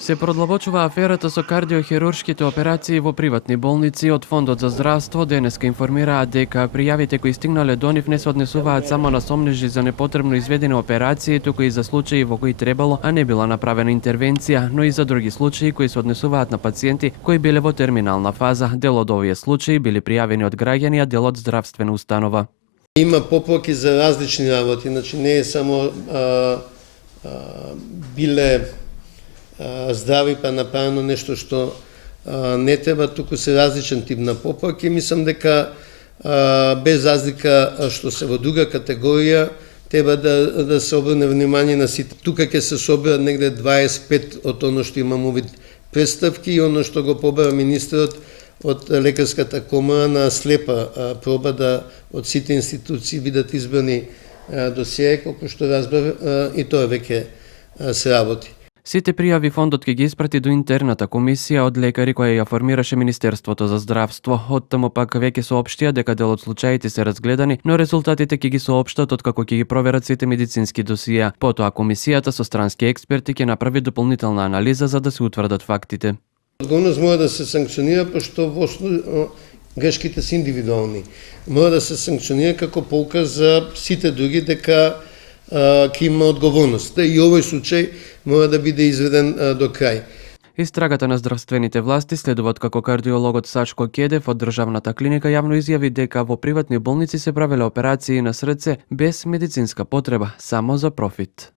Се продлабочува аферата со кардиохируршките операции во приватни болници. Од Фондот за здравство денеска информираат дека пријавите кои стигнале до нив не се однесуваат само на сомнежи за непотребно изведени операции, туку и за случаи во кои требало, а не била направена интервенција, но и за други случаи кои се однесуваат на пациенти кои биле во терминална фаза. Дел од овие случаи били пријавени од граѓани, а дел од здравствена установа. Има попоки за различни работи, значи не е само биле здрави па направено нешто што не треба, туку се различен тип на попоки. Мислам дека без разлика што се во друга категорија треба да се обрне внимание на сите. Тука ќе се соберат негде 25 од оно што имам увид представки и оно што го побара министерот од лекарската комора на слепа проба да од сите институции бидат избрани досие, колку што разбрав, и тоа веќе се работи. Сите пријави фондот ќе ги испрати до интерната комисија од лекари која ја формираше Министерството за здравство. Од таму пак веќе соопштија дека дел од случаите се разгледани, но резултатите ќе ги соопштат откако ќе ги проверат сите медицински досија. Потоа комисијата со странски експерти ќе направи дополнителна анализа за да се утврдат фактите. Одговорност мора да се санкционира, пошто во грешките се индивидуални. Мора да се санкционира како полка за сите други дека ќе има одговорност. И овој случај мора да биде изведен до крај. Истрагата на здравствените власти следуваат како кардиологот Сашко Кедев од државната клиника јавно изјави дека во приватни болници се правеле операции на срце без медицинска потреба, само за профит.